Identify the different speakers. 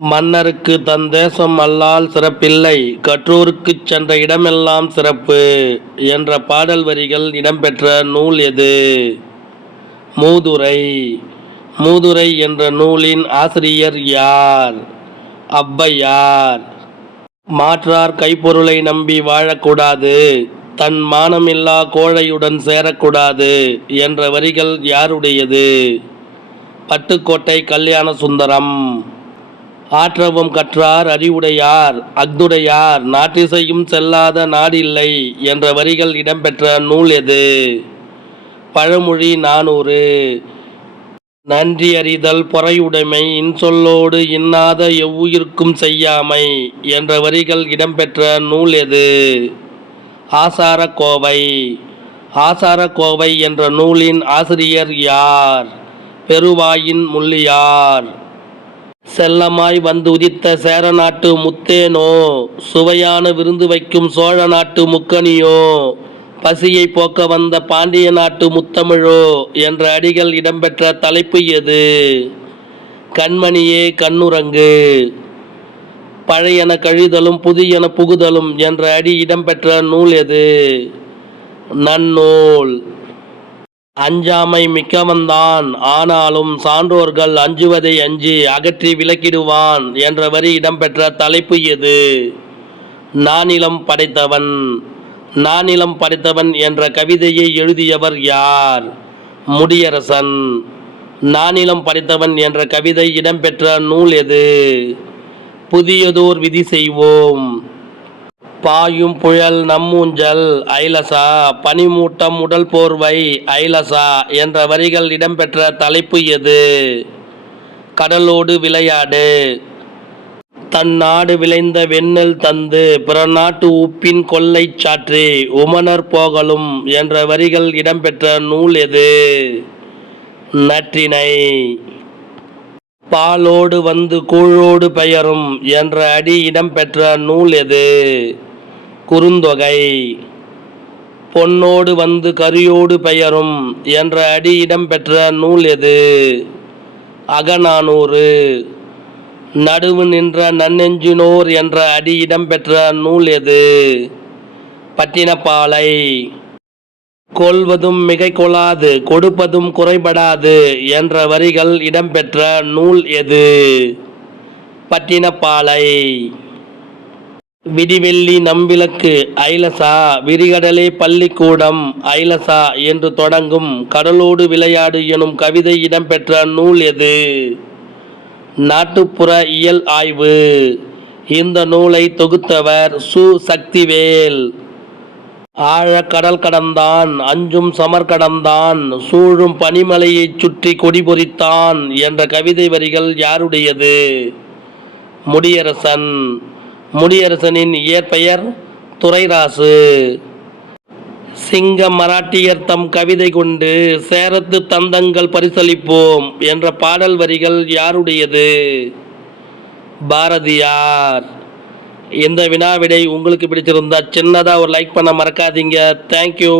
Speaker 1: மன்னருக்கு தன் தேசம் அல்லால் சிறப்பில்லை. கற்றோருக்குச் சென்ற இடமெல்லாம் சிறப்பு என்ற பாடல் வரிகள் இடம்பெற்ற நூல் எது? மூதுரை. மூதுரை என்ற நூலின் ஆசிரியர் யார்? அப்பையார் மாற்றார் கைப்பொருளை நம்பி வாழக்கூடாது. தன் மானமில்லா கோழையுடன் சேரக்கூடாது என்ற வரிகள் யாருடையது? பட்டுக்கோட்டை கல்யாண சுந்தரம். ஆற்றவும் கற்றார் அறிவுடையார் அஃதுடையார் நாட்டிசையும் செல்லாத நாடில்லை என்ற வரிகள் இடம்பெற்ற நூல் எது? பழமொழி நானூறு. நன்றி அறிதல் பொறையுடைமை இன்சொல்லோடு இன்னாத எவ்வுயிர்க்கும் செய்யாமை என்ற வரிகள் இடம்பெற்ற நூல் எது? ஆசாரக்கோவை. ஆசாரக்கோவை என்ற நூலின் ஆசிரியர் யார்? பெருவாயின் முள்ளியார். செல்லமாய் வந்து உதித்த சேர நாட்டு முத்தேனோ? சுவையான விருந்து வைக்கும் சோழ நாட்டு முக்கனியோ? பசியை போக்க வந்த பாண்டிய நாட்டு முத்தமிழோ? என்ற அடிகள் இடம்பெற்ற தலைப்பு எது? கண்மணியே கண்ணுரங்கு. பழையன கழிதலும் புதியன புகுதலும் என்ற அடி இடம்பெற்ற நூல் எது? நன்னூல். அஞ்சாமை மிக்கவன்தான். ஆனாலும் சான்றோர்கள் அஞ்சுவதை அஞ்சி அகற்றி விலக்கிடுவான் என்ற வரி இடம்பெற்ற தலைப்பு எது? நானிலம் படைத்தவன். நானிலம் படைத்தவன் என்ற கவிதையை எழுதியவர் யார்? முடியரசன். நானிலம் படைத்தவன் என்ற கவிதை இடம்பெற்ற நூல் எது? புதியதோர் விதி செய்வோம். பாயும் புயல் நம்மூஞ்சல் ஐலசா பனிமூட்டம் உடல் போர்வை ஐலசா என்ற வரிகள் இடம்பெற்ற தலைப்பு எது? கடலோடு விளையாடு. தன் நாடு விளைந்த வெண்ணெல் தந்து பிற நாட்டு உப்பின் கொள்ளை சாற்றி உமனர் போகலும் என்ற வரிகள் இடம்பெற்ற நூல் எது? நற்றினை பாலோடு வந்து கூழோடு பெயரும் என்ற அடி இடம்பெற்ற நூல் எது? குறுந்தொகை. பொன்னோடு வந்து கரியோடு பெயரும் என்ற அடி இடம்பெற்ற நூல் எது? அகநானூறு. நடுவு நின்ற நன்னெஞ்சினோர் என்ற அடி இடம்பெற்ற நூல் எது? பட்டினப்பாலை. கொள்வதும் மிகை கொள்ளாது கொடுப்பதும் குறைபடாது என்ற வரிகள் இடம்பெற்ற நூல் எது? பட்டினப்பாலை. விடிவெள்ளி நம்பிலக்கு ஐலசா விரிகடலே பள்ளிக்கூடம் ஐலசா என்று தொடங்கும் கடலோடு விளையாடு எனும் கவிதை இடம்பெற்ற நூல் எது? நாட்டுப்புற இயல் ஆய்வு. இந்த நூலை தொகுத்தவர் சு. சக்திவேல். ஆழ கடல் கடந்தான் அஞ்சும் சமர் கடந்தான் சூழும் பனிமலையைச் சுற்றி கொடி பொறித்தான் என்ற கவிதை வரிகள் யாருடையது? முடியரசன். முடியரசனின் இயற்பெயர் துரைராசு சிங்க மராட்டியர் தம் கவிதை கொண்டு சேரத்து தந்தங்கள் பரிசளிப்போம் என்ற பாடல் வரிகள் யாருடையது? பாரதியார். இந்த வினாவிடை உங்களுக்கு பிடிச்சிருந்தா சின்னதாக ஒரு லைக் பண்ண மறக்காதீங்க. தேங்க்யூ